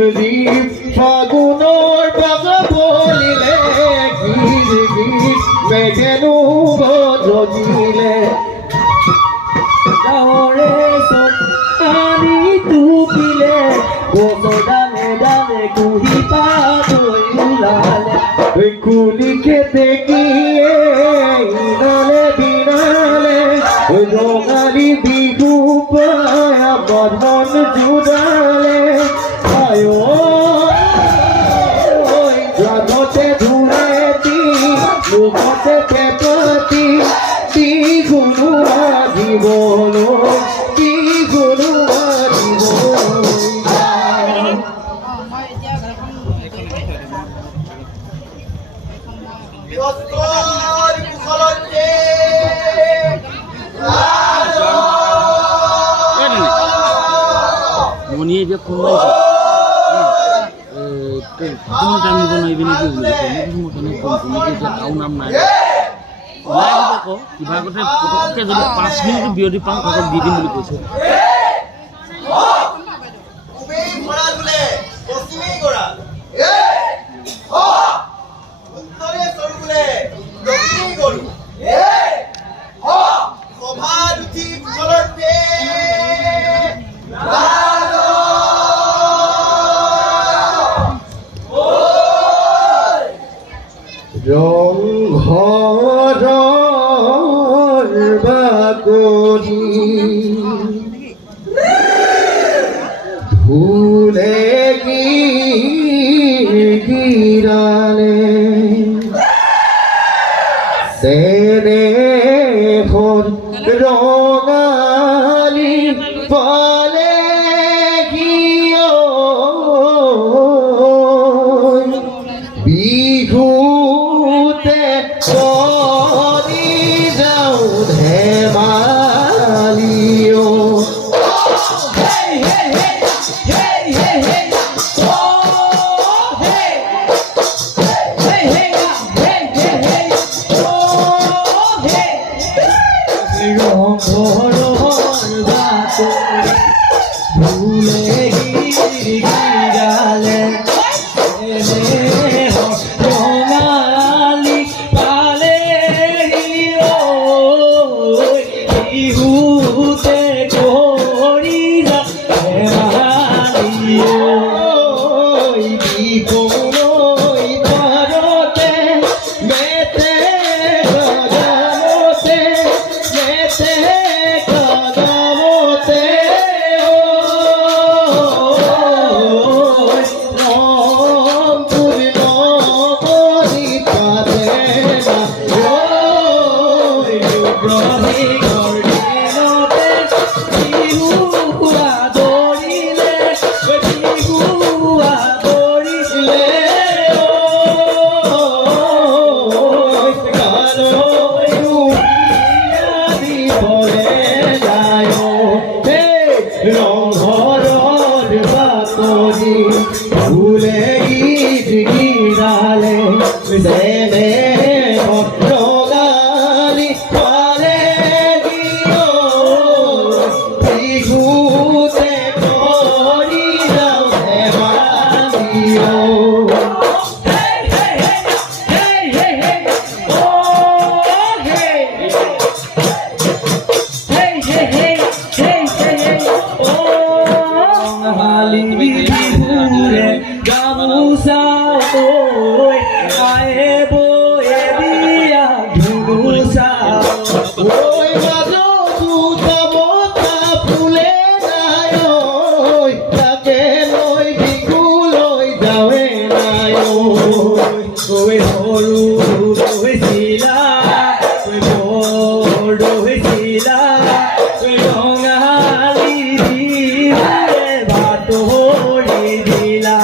দ্বীপ ফাগুনৰ বাগা বলিলে গীত গীত মেঘেনো গজিলে ডাৱৰে চকানি টুপিলে গছৰ ডালে ডালে কুহি পাতৈ ওলালে কুলি কেতেকীয়ে ইনালে বিনালে ৰঙালী বিহু পায় বন্ধন জোৰালে গানতে ধুৰেতি মুখতে পেপতি বিহুনো জীৱলৈ বিহুনো মনিয়ে যে ফোন মাৰিছে কোনো টাইম দিব নোৱাৰিবি নেকি মোৰ কেনে কম্পনীকে এতিয়া আৰু নাম নাই ওলাই আহিব আকৌ কিবা আগতে পটককৈ যদি 5 মিনিট বিৰতি পাওঁ কাকত দি দিম বুলি কৈছে ৰংঘৰৰ বাকলি ধুলে গিৰালে চেনেহৰ ৰঙালী পালে বিহুতে চলি যাওঁ ধেমালিও ভুলে গিৰালে ৰঙালী পালে বিহুতে কৰি বিহুলৈ পাৰতে বেতে গজামতে বেতে গজামতে ৰংঘৰৰ বাকলি ভুলে গিৰালে ৰঙালী পালে বিহুতে কৰি যাওঁ ধেমালিও বিহুৰে গামোচা আয়ে বয়ে দিয়া ধুনুচা ফুলে নাই তাকে লৈ বিহুলৈ যাৱে নাই সৰু হৈছিলা বৰ হৈছিলা ৰঙালী বিহুৰে বাতৰি দিলা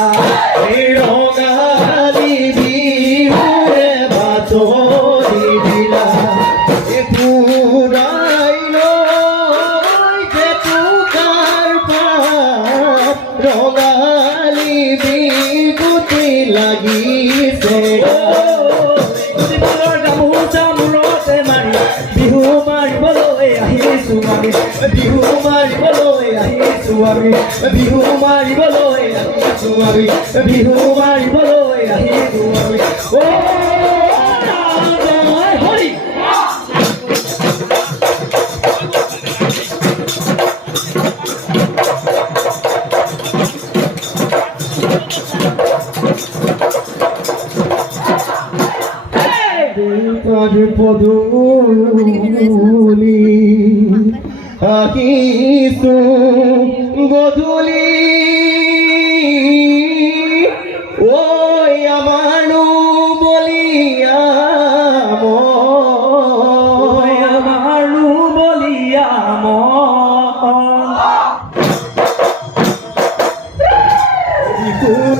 ৰঙালী বিহুৰে বাতৰি দিলা পুৰাই লৈ জেতুকাৰ পাত ৰঙালী বিহুটি লাগিছে গামোচা মূৰতে মাৰি বিহু মাৰিবলৈ আহিছোঁ আমি বিহু মাৰিবলৈ আহিছোঁ আমি বিহু মাৰিবলৈ আহিছোঁ আমি বিহু মাৰিবলৈ আহিছো আমি অ জয় হৰি পদূলি আহিছো গধূলি ঐ আমাৰো বলিয়া আমাৰো বলিয়া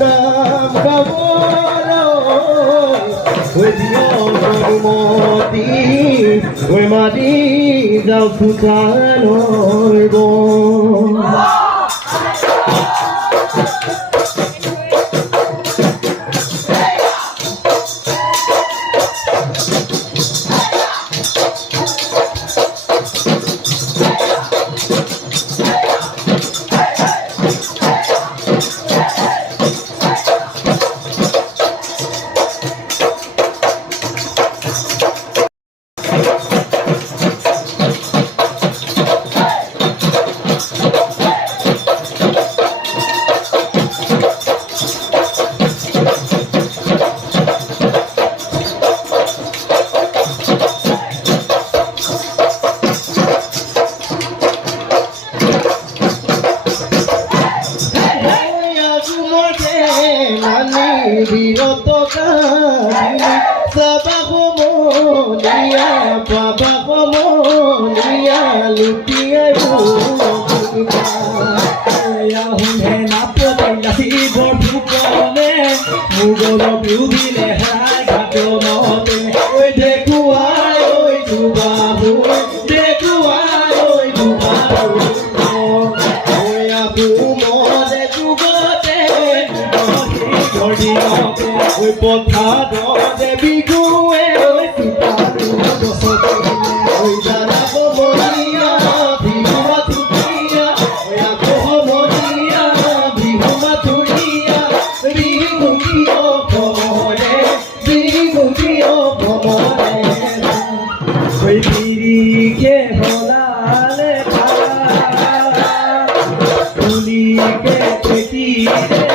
নাম গাবলৈ ঐ মাতি যাওঁ চোতালৈ গৈ বিরত কাহিনী চাবা সমনীয়া পাবা সমনীয়া লুটিয়াই শুনে নাপতে নাচিবৰ ফুকনে মোগল বিহুদিলে হেৰাই ঘাটনতে ঐ দেখুৱাই ঐ দুবাবু দেখুৱাই ঐ দুবাবু মদে যুগতে ঐ পথাৰত দেৱী গুৱে ঐ পিতাটো গছতে ঐ দাদা সমনীয়া বিহু মাথুৰীয়া ঐ আকৌ সমনীয়া বিহু মাথুৰীয়া বিহু কিয় ভ্ৰমণে বিহু কিয় ভ্ৰমণে ঐ বিৰিকে হলালে তুলিকে খেতিৰে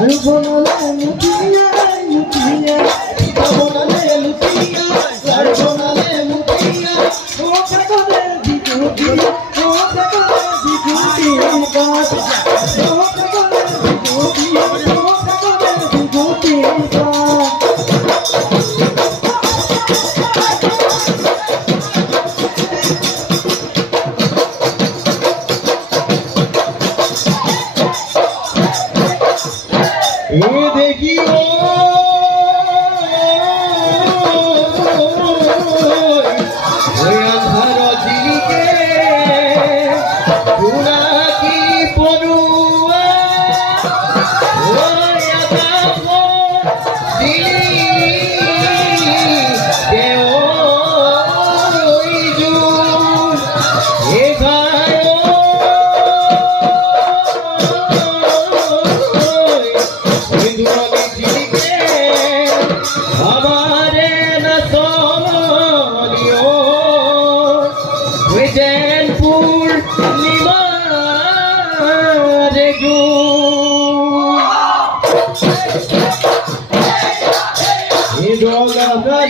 আৰু বনালে লুটিয়াই লুটিয়াই বনালে লুটিয়াই আৰু বনালে লুটিয়াই ও কাকলে বিকুটি ও কাকলে বিকুটি বাস ও কাকলে বিকুটি ও কাকলে বিকুটি বাস দেখিও ওই আন্ধার জিলিকে জোনাকি পড়ুয়া ওই আকাশ জিলিকে ওই জুন এ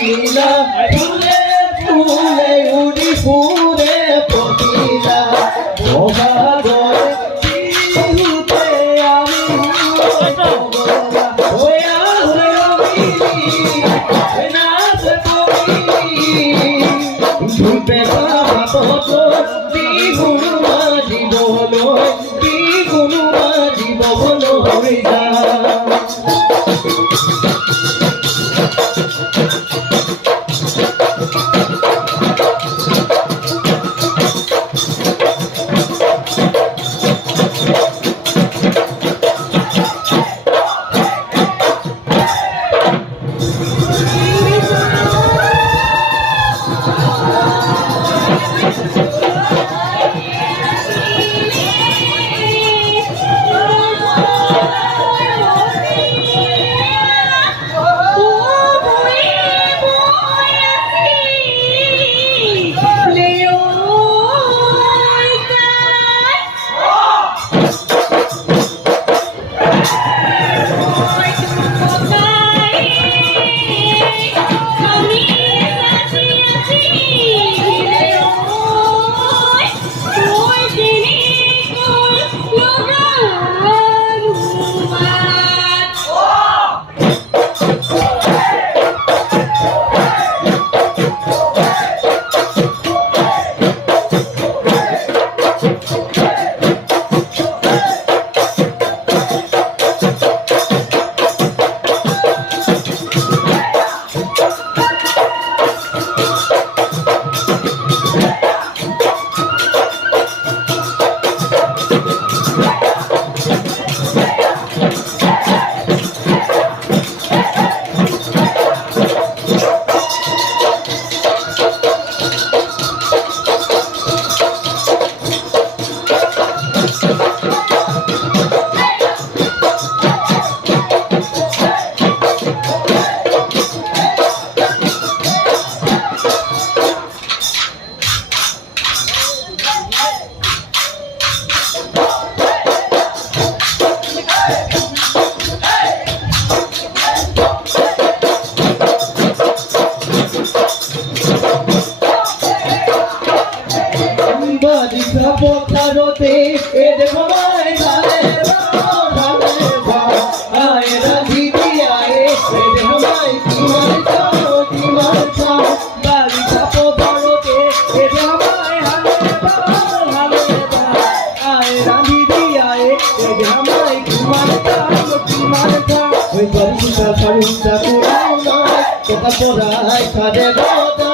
নীলা ফুলে ফুলে উড়ি ফুলে পতিলা মহাগরে বিহুতে আমি হইয়া হইয়া নাচ করি ধুপে বাবা বিগুণ মাঝি বলো বিগুণ মাঝি বলো হইয়া পথারতে এ দেখো মাই ধারে আয় রাধি আয় এ দেখো মাই তোমার চাও বাড়িটা পথারতে এ দেখো মাই হালে আয় রাধি আয় এ দেখো মাই তোমার চাও ওই বাড়িটা ফাড়ুটা কোরাও না কথা পড়ায় খাদে বাদা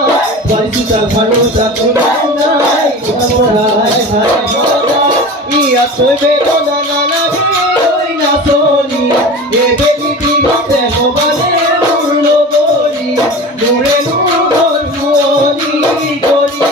বাড়িটা ফাড়ুটা কোরাও না কথা পড়ায় খাদে বাদা ইয়া তোই বেদনা না লাগে ওই না সোনি এ বেবি দিতে হবালে উড়লো গলি নূরে নূর গলি গলি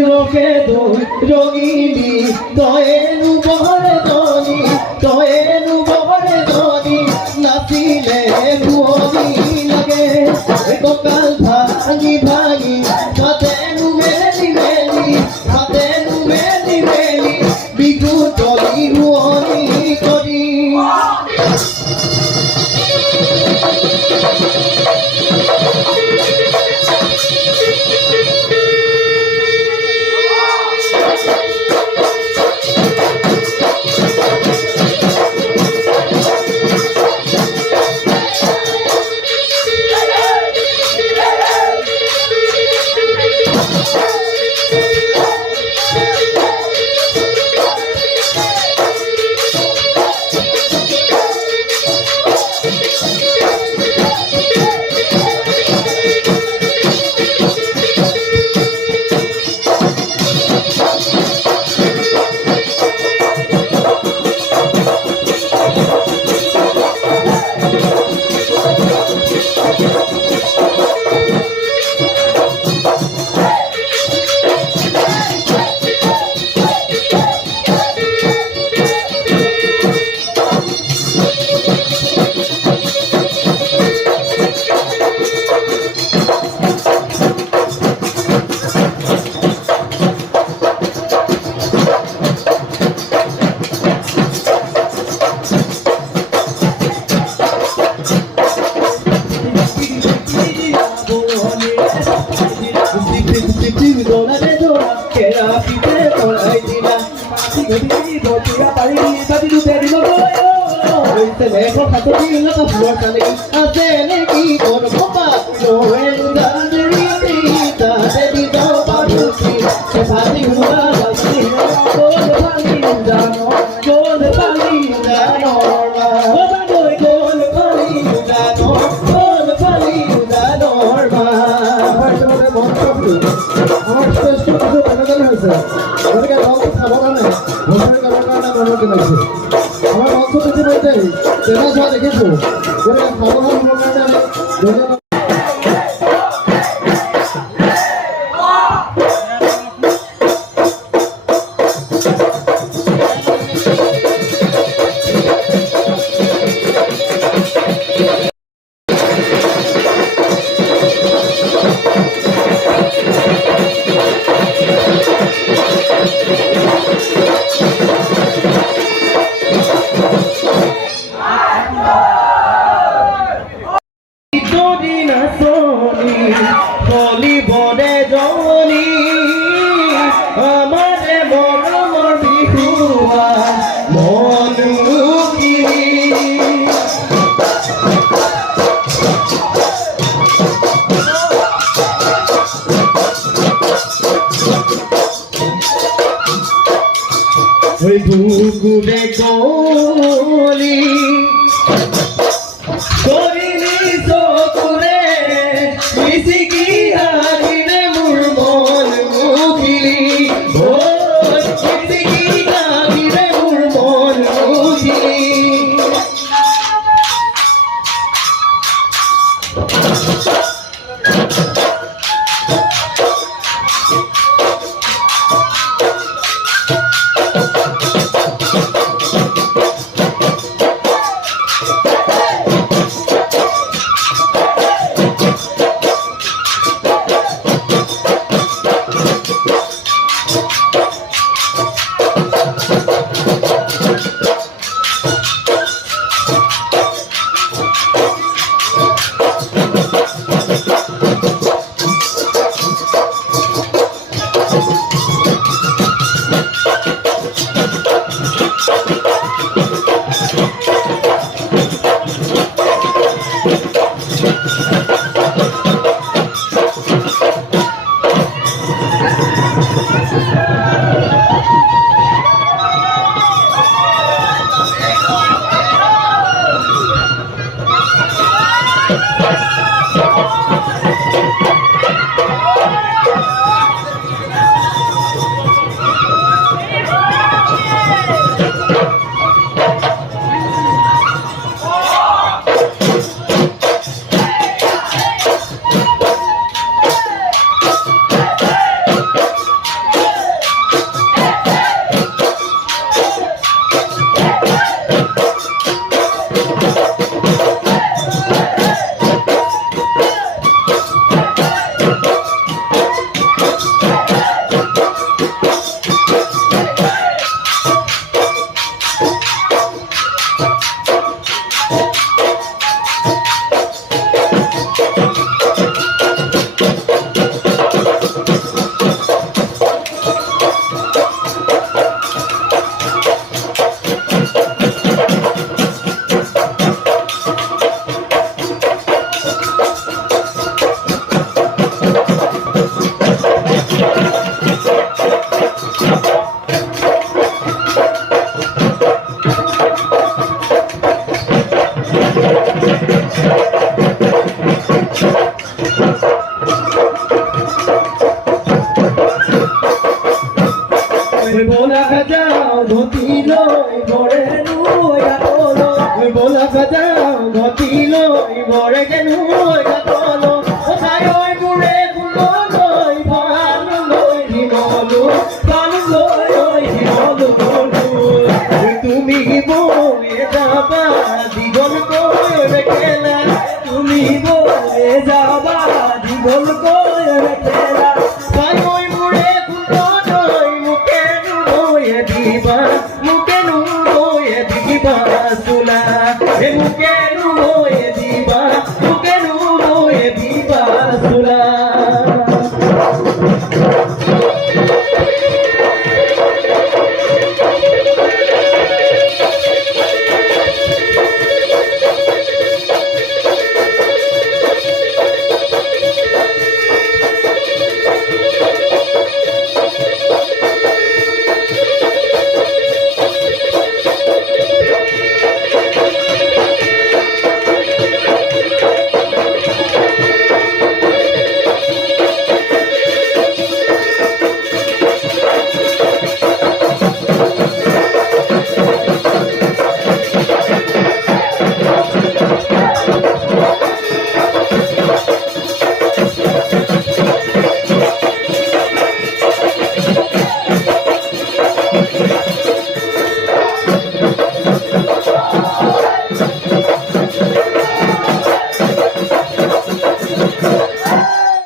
লোকে দুই রঙিনী তয়েনু বহরে ধনী তয়েনু বহরে ধনী নাচিলে ভুয়নি লাগে ককাল ভাঙি ভাঙি হাতেনু মেলি মেলি হাতেনু মেলি মেলি বিহু তলি ভুয়নি করি আমার অংশ দিতে বলতে দেখেছো সাবধান বুকুরে গলি করিনি চকুরে মিশিকি হারিলে মোৰ মন মুখিলি মিশিকি হারিলে মোৰ মন মুখিলি যেন গাতলো কোথায় ওই মুড়ে গুলো লই ভান লই হিমলু প্রাণ লই ওই হিমলু বলু তুমি বয়ে যাবা জীবন করে খেলা তুমি বয়ে যাবা জীবন করে খেলা